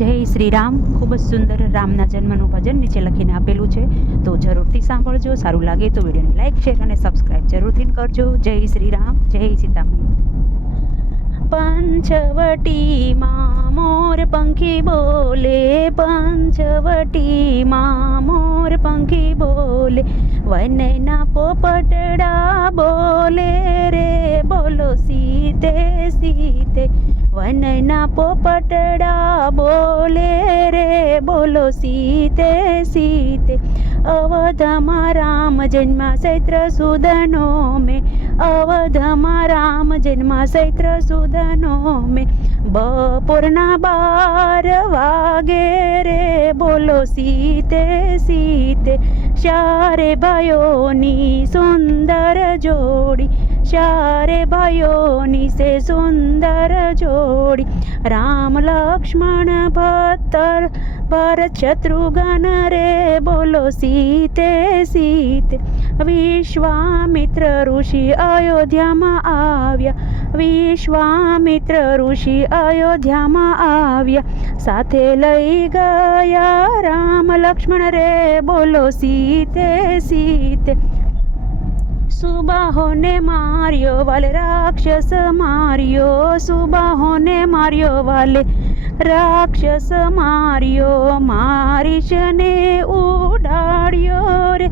જય શ્રી રામ. ખૂબ જ સુંદર રામના જન્મનું ભજન નીચે લખીને આપેલું છે, તો જરૂરથી સાંભળજો. સારું લાગે તો વિડીયોને લાઈક, શેર અને સબસ્ક્રાઈબ જરૂરથી કરજો. જય શ્રી રામ, જય સીતામઢી. પંચવટીમાં મોર પંખી બોલે, પંચવટીમાં મોર પંખી બોલે, વનના પોપટડા બોલે રે, બોલો સીતે સીતે. વનના પોપટડા બોલે રે, બોલો સીતે સીતે. અવધમાં રામ જન્મ ચૈત્ર સુદનો મેં, અવધમાં રામ જન્મ ચૈત્ર સુદનો મેં. બપોરના 12 વાગે રે, બોલો સીતે સીતે. ચારે ભાઈઓની સુંદર જોડી, ચારે ભાઈઓની સે સુંદર જોડી. રામ લક્ષ્મણ ભરત શત્રુઘ્ન રે, બોલો સીતે સીતે. વિશ્વામિત્ર ઋષિ અયોધ્યામાં આવ્યા, વિશ્વામિત્ર ઋષિ અયોધ્યામાં આવ્યા. સાથે લઈ ગયા રામ લક્ષ્મણ રે, બોલો સીતે સીતે. સુબાહોને માર્યો વાલે રાક્ષસ માર્યો, સુબાહોને માર્યો વાલે રાક્ષસ માર્યો. મારીશને ઉડાડ્યો રે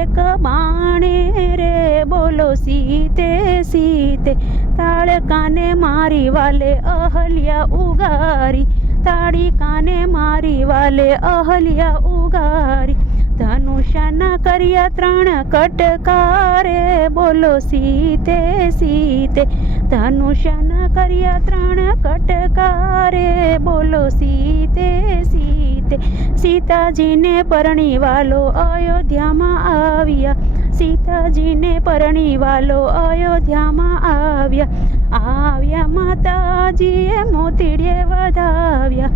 એક બાણે રે, બોલો સીતે સીતે. તાળકાને મારી વાલે અહલ્યા ઉગારી, તાળકાને મારી વાલે અહલ્યા ઉગારી. ધનુષ્યના કર્યા 3 કટકારે, બોલો સીતે સીતે. ધનુષ્યના કર્યા 3 કટકારે, બોલો સીતે સીતે. સીતાજીને પરણી વાલો અયોધ્યામાં આવ્યા, સીતાજીને પરણી વાલો અયોધ્યામાં આવ્યા. આવ્યા માતાજીએ મોતીડે વધાવ્યા,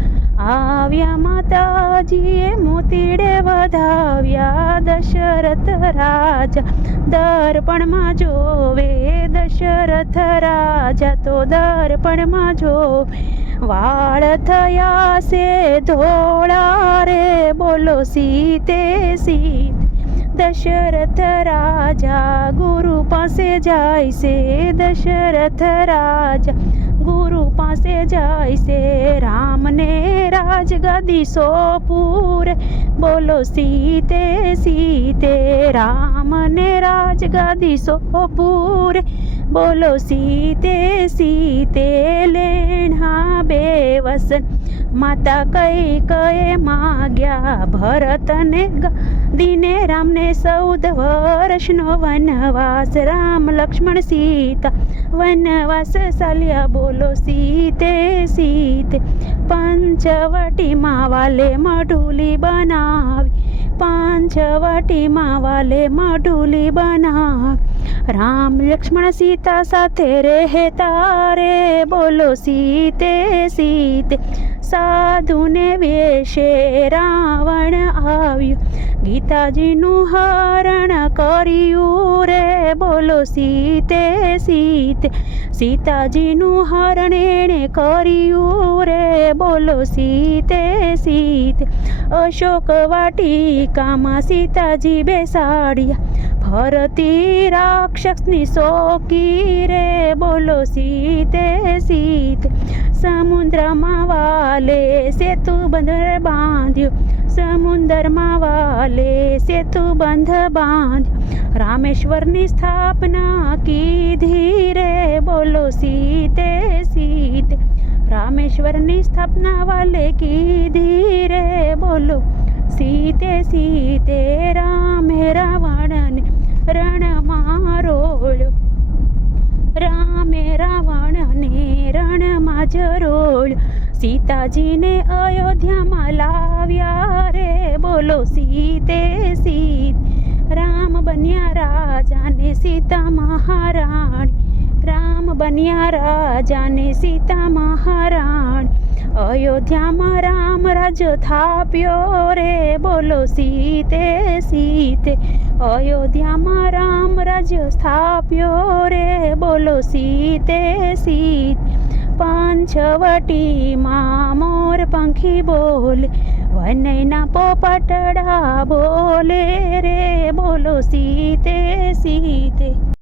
આવ્યા માતાજીએ મોતીડે વધાવ્યા. દશરથ રાજા દર્પણમાં જોવે, દશરથ રાજા તો દર્પણમાં જોવે. વાળ થયા છે ધોળા રે, બોલો સીતે સીતે. દશરથ રાજા ગુરુ પાસે જાય છે, દશરથ રાજા ગુરુ પાસે જાય છે. રામને રાજગાદી સોંપું રે, બોલો સીતે સીતે. રામને રાજગાદી સોંપું રે, બોલો સીતે સીતે. લેણા 2 વસન માતા કઈ કએ માગ્યા, ભરતને ગાદીને રામને 14 વર્ષનો વનવાસ. રામ લક્ષ્મણ સીતા વનવાસ ચાલ્યા, બોલો સીતે સીતે. પંચવટીમાં વાલે મઢુલી બનાવી, પંચવટીમાં વાલે મઢુલી બનાવી. રામ લક્ષ્મણ સીતા સાથે રહેતા રે, બોલો સીતે સીતે. સાધુને વેશે રાવણ આવ્યું, ગીતાજીનું હરણ કર્યું રે, બોલો સીતે સીતે. સીતાજીનું હરણ એણે કર્યું રે, બોલો સીતે સીતે. અશોક વાટિકામાં સીતાજી બેસાડ્યા, ભરતી રાક્ષસની સોકી રે, બોલો સીતે સીતે. સમુદ્રમાં વાલે સેતુ બંધ બાંધ્યો, સમુદ્રમાં વાલે સેતુ બંધ બાંધ્યો. રામેશ્વરની સ્થાપના કીધી રે, બોલો સીતે સીતે. રામેશ્વરની સ્થાપના વાલે કીધી રે, બોલો સીતે સીતે. રામે રાવણને રણમાં રોળ્યો, રામે રાવણને રણમાં જરોળ્યો. સીતાજીને અયોધ્યામાં લાવ્યા રે, બોલો સીતે સીતે. રામ બન્યા રાજાને સીતા મહારાણી, રામ બન્યા રાજાને સીતા મહારાણી. અયોધ્યામાં રામ રાજ્ય થાપ્યો રે, બોલો સીતે સીતે. અયોધ્યામાં રામ રાજ્ય સ્થાપ્યો રે, બોલો સીતે સીતે. પંચવટીમાં મોર પંખી પંખી બોલે, વનના પોપટડા બોલે રે, બોલો સીતે સીતે.